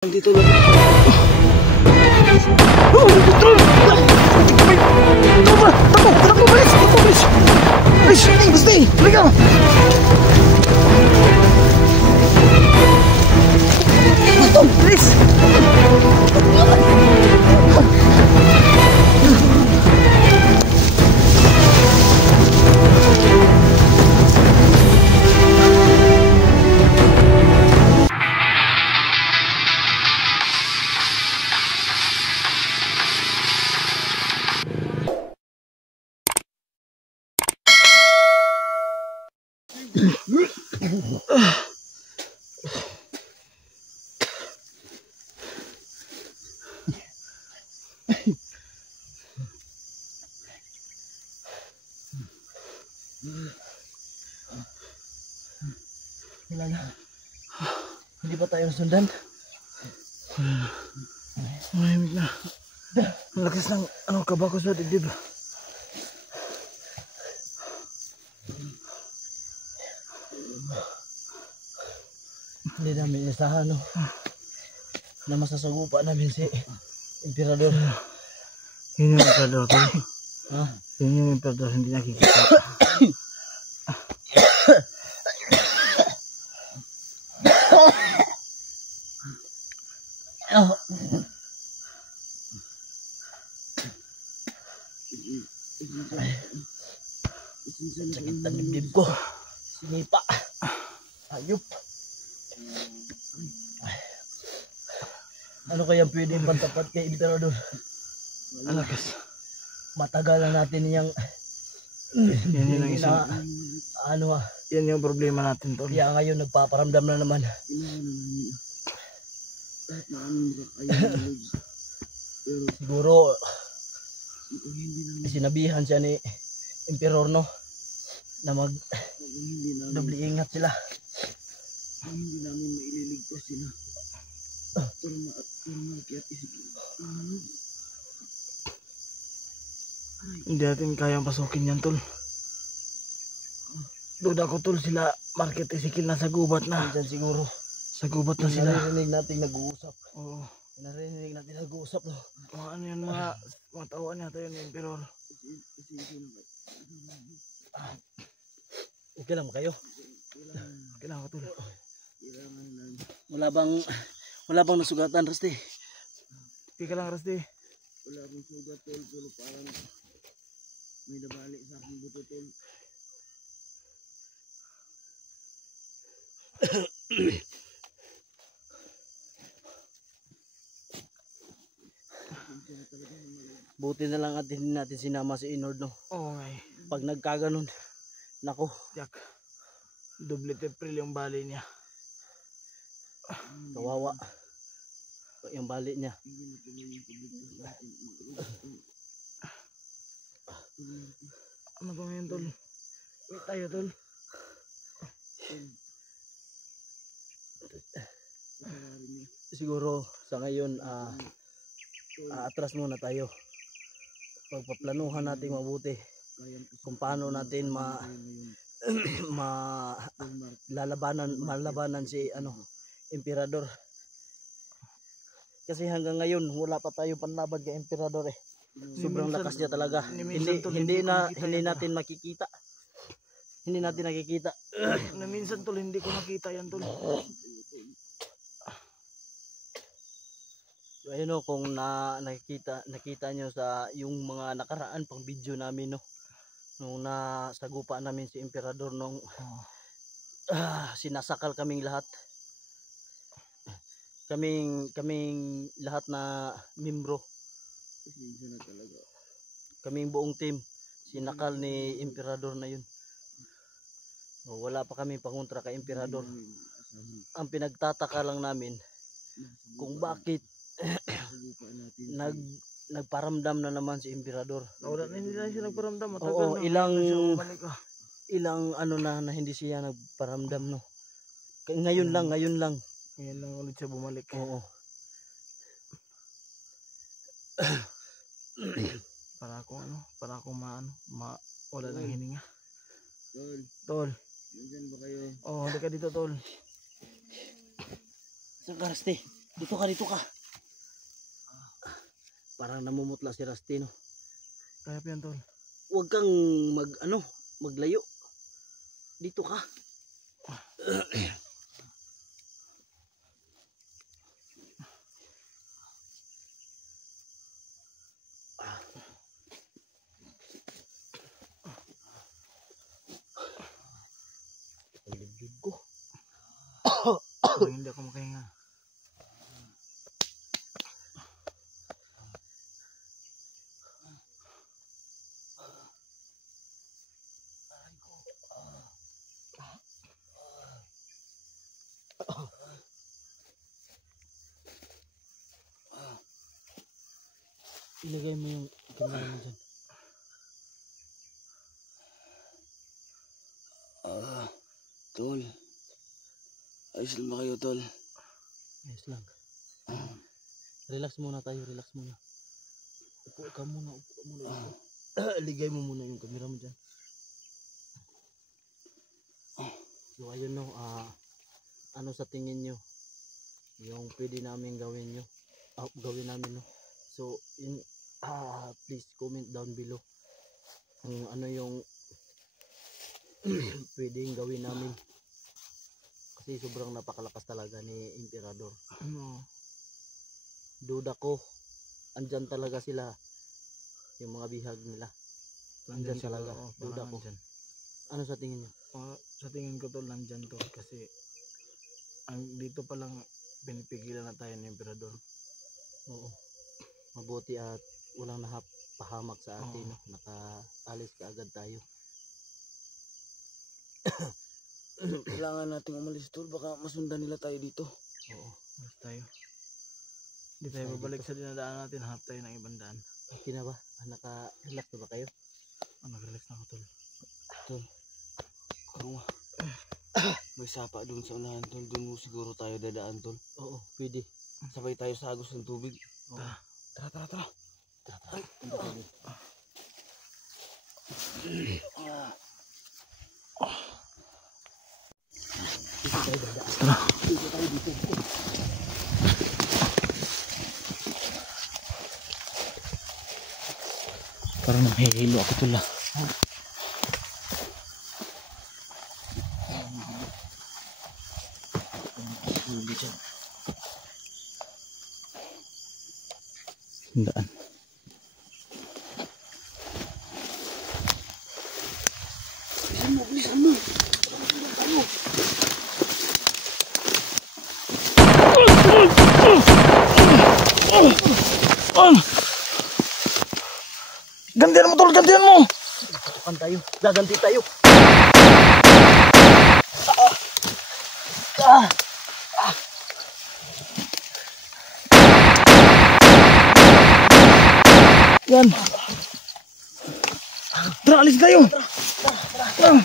Dito lang. Oh, tol! Takbo, bilis! Ay, basta eh! Halika! Tol, bilis! Wala na. Hindi pa tayo nasundan. Mahimik na. Ang lakas ng kabakos na dibdib. Hindi namin isahan na masasagupa namin si Emperador. Yun yung Emperador tol. Ha? Yun yung Emperador, hindi nakikita. Sakit na dibdib ko. Sinipa. Ayup. Ano kaya pwedeng pantapat kay Emperador? Alakas. Matagal na natin niyang yan yung isang yan yung problema natin tol. Kaya ngayon nagpaparamdam na naman. Siguro sinabihan siya ni Emperor no na mag doble ingat sila. Hindi namin maililigtas sila. Hindi natin kayang pasukin yan tol. Duda ko tol sila Market Ezekiel na sa gubat na. Diyan siguro. Sa gubat na sila. Narinig natin nag-uusap. Oo. Narinig natin nag-uusap no. Mga ano yan mga tauhan yata yun Emperor. Okay lang kayo? Okay lang ako tol. Wala bang nasugatan Rusty? Tika lang Rusty. Wala akong sugat tol pero parang may nabali sa aking buto tol. Buti na lang at hindi natin sinama si Inord no. Oo nga eh. Pag nagkaganon, nako. Yak. Double triple yung bali niya. Kawawa. Yung bali niya. Ano ba ngayon tol? Wait tayo tol. Siguro sa ngayon atras muna tayo. Pagpaplanuhan natin mabuti kung paano natin malabanan si Emperador. Kasi hanggang ngayon wala pa tayo panlaban kay Emperador eh. Sobrang lakas niya talaga. Hindi natin makikita. Hindi natin nakikita. Na minsan tol hindi ko nakita yan tol. So ayun o, kung nakita nyo sa yung mga nakaraan pang video namin no. Nung nasagupa namin si Emperador nung sinasakal kaming lahat. Kaming lahat na membro. Kaming buong team sinakal ni Emperador na yun. So, wala pa kami pangontra kay Emperador. Ang pinagtataka lang namin kung bakit nagparamdam na naman si Emperador. Hindi na siya nagparamdam. Oo, ilang ano na hindi siya nagparamdam no. Ngayon lang ulit siya bumalik. Oo. Para akong wala nang hininga. Tol. Nandiyan ba kayo? Oo, halika dito tol. Saan ka Rusty? Dito ka, dito ka. Parang namumutla si Rusty, no? Kaya pa yan, tol. Huwag kang maglayo. Dito ka. Libig ko. Hindi ako makahinga. Ilagay mo yung camera mo dyan. Tol. Ayos lang ba kayo, tol? Ayos lang. Relax muna tayo, relax muna. Upo ka muna, upo ka muna. Ligay mo muna yung camera mo dyan. So ayun, no, ano sa tingin nyo yung pwede namin gawin namin, no? So please comment down below kung ano yung pwedeng gawin namin, kasi sobrang napakalakas talaga ni Emperador. Duda ko andyan talaga sila, yung mga bihag nila andyan talaga. Duda ko. Ano sa tingin nyo? Sa tingin ko, tol, nandyan, tol, kasi dito pa lang pinipigilan na tayo ni Emperador. Oo, mabuti at walang pahamak sa atin, no? Nakaalis ka agad tayo. Kailangan nating umalis, tol, baka masundan nila tayo dito. Oo, alis tayo. Hindi tayo babalik sa dinadaan natin, hanap tayo ng ibang daan. Okay na ba? Naka-relax na ba kayo? Nag-relax na ako, tol. Tol, Karunga. May sapa doon sa unahan, tol. Doon mo siguro tayo dadaan, tol. Oo, pwede. Sabay tayo sa agos ng tubig. Tara. Tara. Parang nahihilo ako, tol. Daan. Bilisan mo. Gantian mo, tol, gantian mo. Tutukan tayo. Gaganti tayo. Yan. Tara, alis tayo. Tara.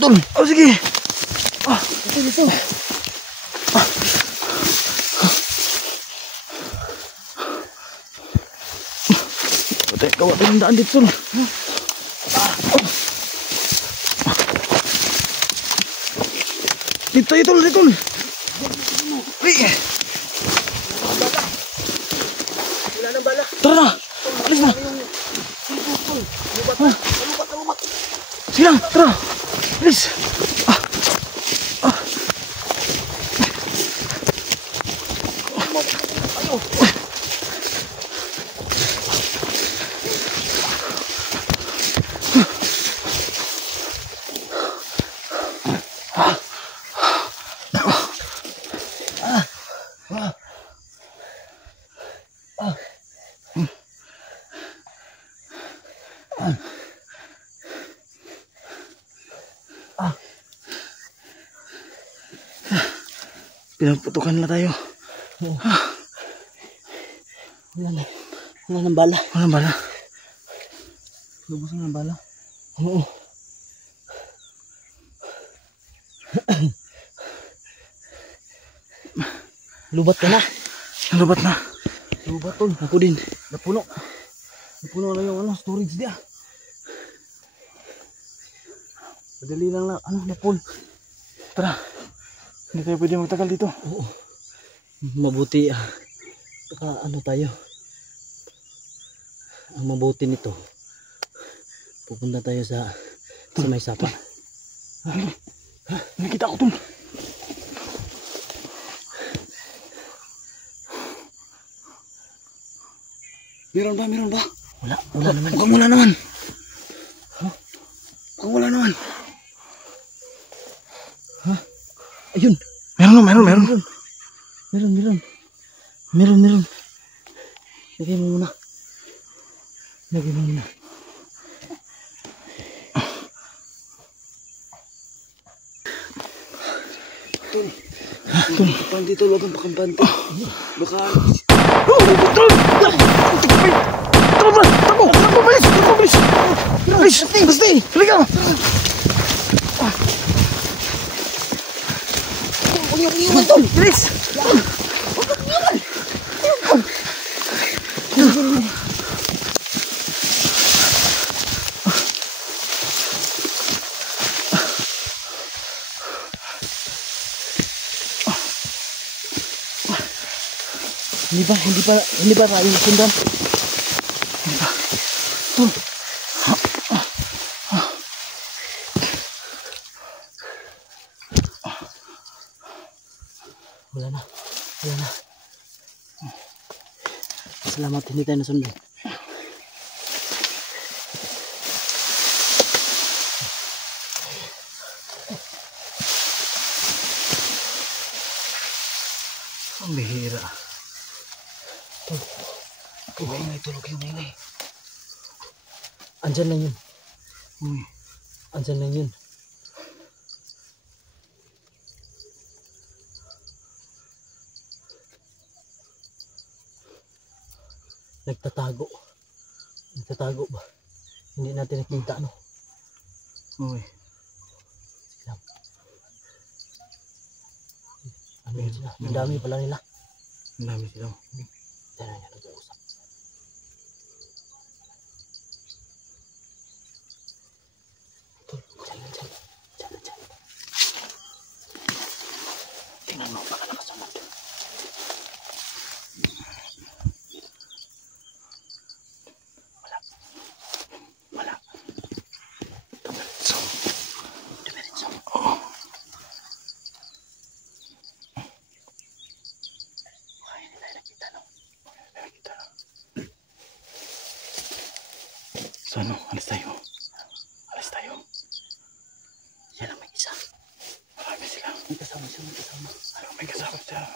Tol. Oh, sige. Ito. Gawa tayo ng daan dito, tol. Dito, tol, dito. Wala nang bala. Tara na. Alis na. Lubat. Sige lang, tara. Alis. Pinagputukan na tayo. Wala nang bala. Wala nang bala. Lubos na ng bala. Oo. Lubat ka na. Lubat na. Luba tol. Ako din. Napuno. Napuno na yung storage dia. Madali lang na napul. Tara. Hindi tayo pwede magtagal dito. Oo. Mabuti tayo. Ang mabuti nito. Pupunta tayo sa may sapa. Nakita ko tol. Meron ba? Wala naman. Mukhang wala naman. Mukhang wala naman. Ayun. Meron. Meron. Lagay mo muna. Tol, dito wag kang pakampante. Baka Basti! Halika! huwag niyo tol. Bilis! Hindi ba tayo sundan? Tol. Wala na. Salamat hindi tayo nasundan. Ang bihira. Tulog yung ingay. Andyan lang yun. Nagtatago ba? Hindi natin nakita Uy. Yun sila? Ang dami pala nila. Ang dami sila. Tara niya nag-uusap. Diyan. Tingnan mo baka nakasunod. Wala. Dumiretso. Oo. Hindi tayo nakita So alis tayo. Yan ang may isa. Marami sila. May kasama. May kasama sila.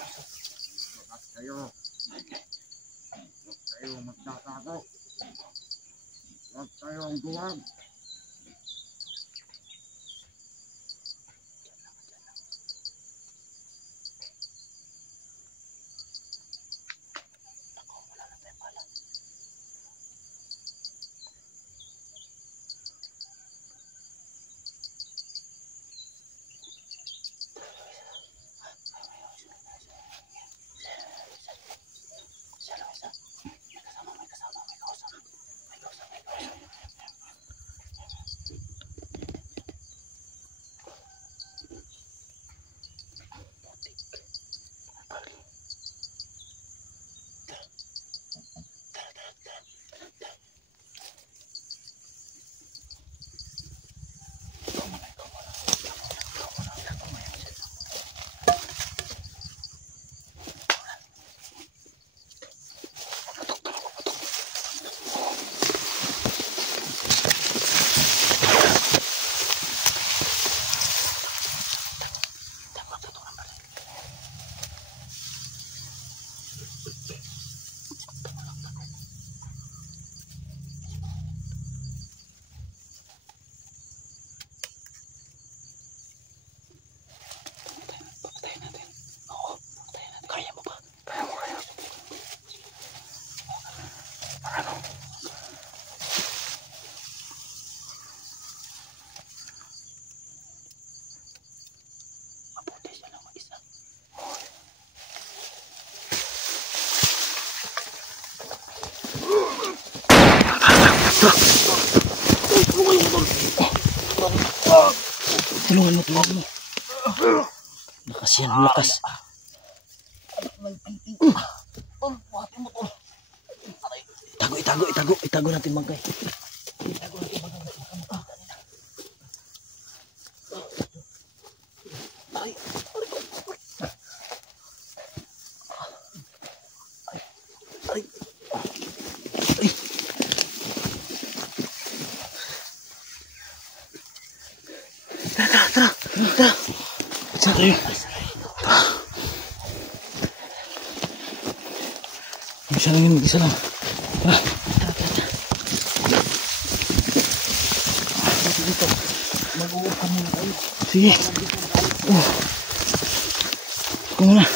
Tayo magtatago. Huwag tayong duwag. Tulungan mo. Lakas yan, lakas. Itago natin bangkay. Tara. Isa tayo. Isa lang. Tara. Dito. Mag-uwi kami na tayo. Sige. Ikaw muna.